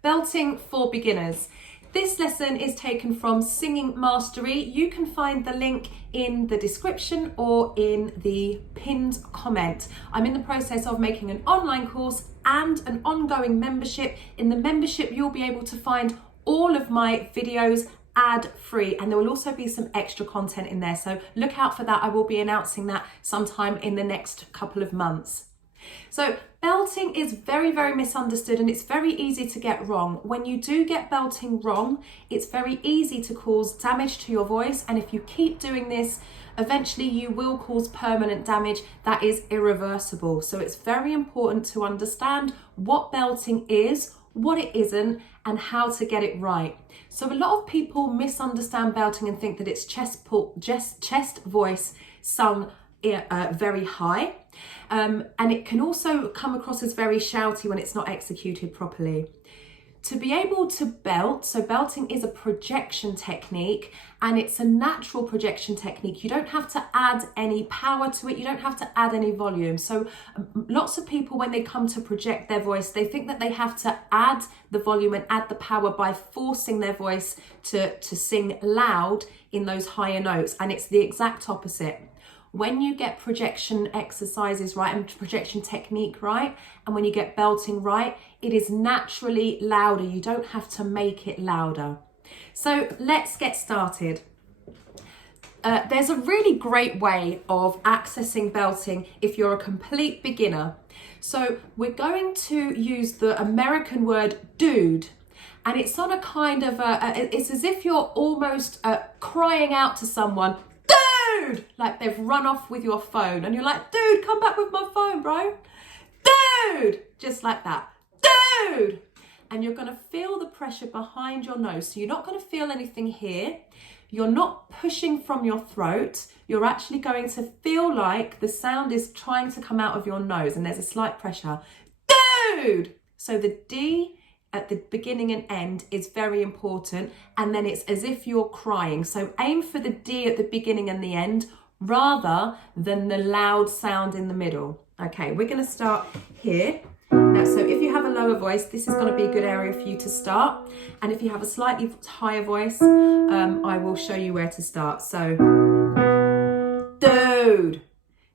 Belting for Beginners. This lesson is taken from Singing Mastery. You can find the link in the description or in the pinned comment. I'm in the process of making an online course and an ongoing membership. In the membership, you'll be able to find all of my videos ad-free, and there will also be some extra content in there. So look out for that. I will be announcing that sometime in the next couple of months. So belting is very, very misunderstood, and it's very easy to get wrong. When you do get belting wrong, it's very easy to cause damage to your voice. And if you keep doing this, eventually you will cause permanent damage that is irreversible. So it's very important to understand what belting is, what it isn't, and how to get it right. So a lot of people misunderstand belting and think that it's chest voice sung very high. And it can also come across as very shouty when it's not executed properly. To be able to belt, so belting is a projection technique, and it's a natural projection technique. You don't have to add any power to it. You don't have to add any volume. So lots of people, when they come to project their voice, they think that they have to add the volume and add the power by forcing their voice to sing loud in those higher notes. And it's the exact opposite. When you get projection exercises right and projection technique right, and when you get belting right, it is naturally louder. You don't have to make it louder. So let's get started. There's a really great way of accessing belting if you're a complete beginner. So we're going to use the American word dude. And it's on a kind of, it's as if you're almost crying out to someone, dude, like they've run off with your phone, and you're like, dude, come back with my phone, bro. Dude, just like that, dude. And you're gonna feel the pressure behind your nose. So you're not gonna feel anything here. You're not pushing from your throat. You're actually going to feel like the sound is trying to come out of your nose, and there's a slight pressure. Dude. So the D at the beginning and end is very important, and then it's as if you're crying. So aim for the D at the beginning and the end rather than the loud sound in the middle. Okay, we're going to start here. Now, so if you have a lower voice, this is going to be a good area for you to start. And if you have a slightly higher voice, I will show you where to start. So, dude,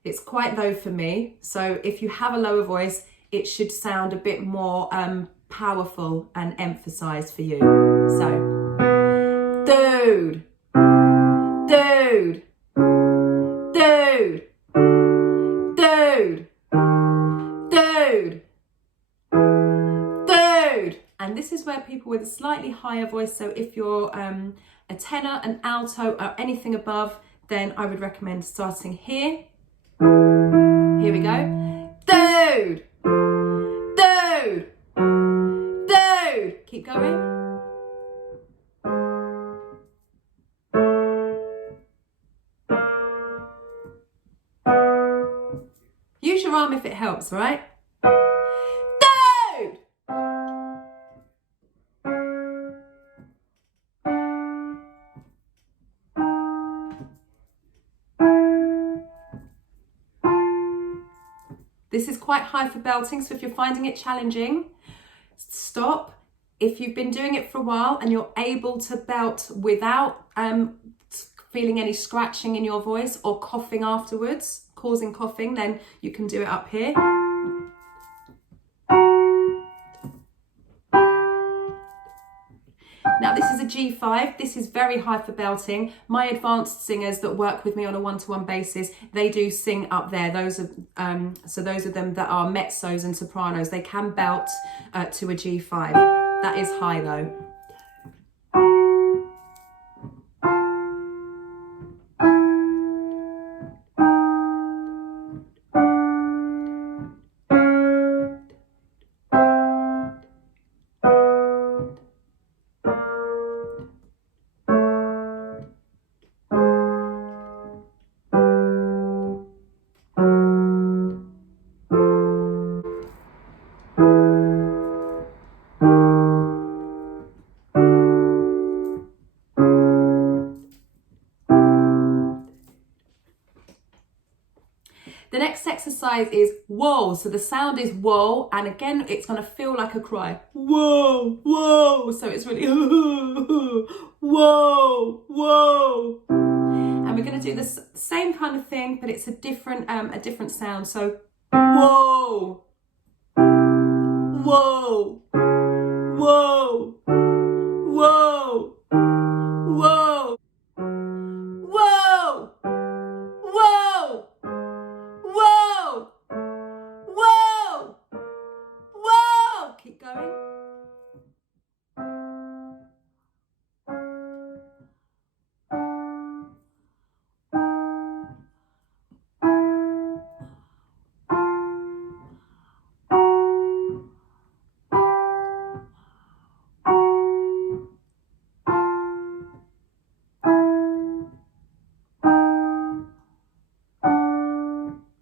it's quite low for me. So if you have a lower voice, it should sound a bit more powerful and emphasized for you. So, dude, dude, dude, dude, dude, dude. And this is where people with a slightly higher voice, so if you're a tenor, an alto, or anything above, then I would recommend starting here. Here we go. Dude, dude, dude. Keep going. Use your arm if it helps, right? Dude! This is quite high for belting, so if you're finding it challenging, stop. If you've been doing it for a while and you're able to belt without feeling any scratching in your voice or coughing afterwards, causing coughing, then you can do it up here. Now this is a G5, this is very high for belting. My advanced singers that work with me on a one-to-one basis, they do sing up there. Those are, so those of them that are mezzos and sopranos, they can belt to a G5. That is high though. next exercise is whoa. So the sound is whoa, and again, it's going to feel like a cry. Whoa, whoa. So it's really whoa, whoa. And we're going to do the same kind of thing, but it's a different sound. So whoa, whoa, whoa, whoa, whoa, whoa, whoa, whoa, whoa, whoa. Keep going.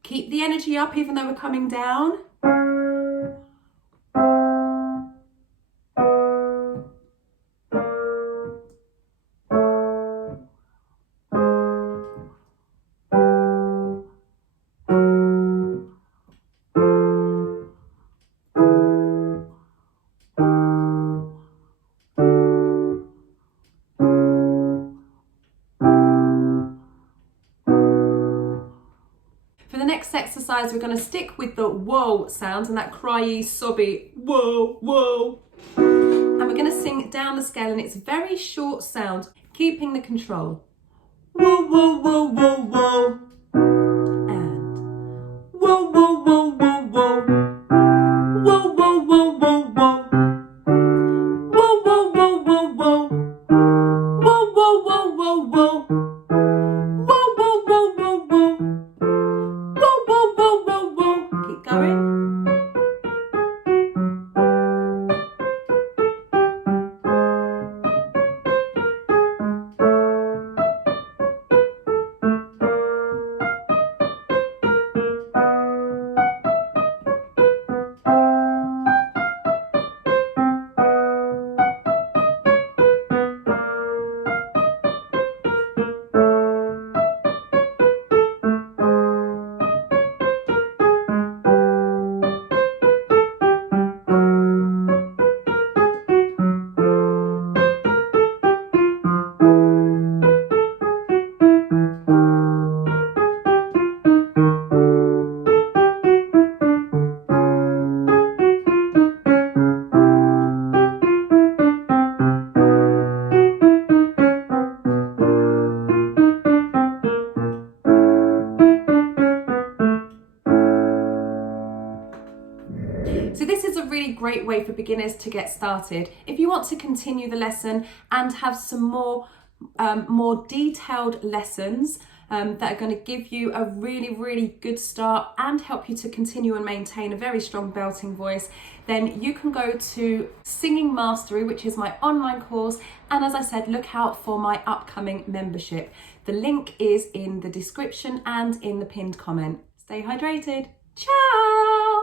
Keep the energy up even though we're coming down. For the next exercise, we're going to stick with the whoa sounds and that cryy, sobby whoa, whoa. And we're going to sing down the scale, and it's very short sound, keeping the control. Whoa, whoa, whoa, whoa, whoa. And whoa, whoa, whoa, whoa, whoa. Whoa, whoa, whoa, whoa, whoa. Whoa, whoa, whoa, whoa, whoa. Whoa, whoa, whoa, whoa, whoa. Whoa, whoa, whoa, whoa, whoa. Whoa, whoa, whoa, whoa, whoa. Keep going. So this is a really great way for beginners to get started. If you want to continue the lesson and have some more detailed lessons that are going to give you a really good start and help you to continue and maintain a very strong belting voice, then you can go to Singing Mastery, which is my online course, and as I said, look out for my upcoming membership. The link is in the description and in the pinned comment. Stay hydrated. Ciao!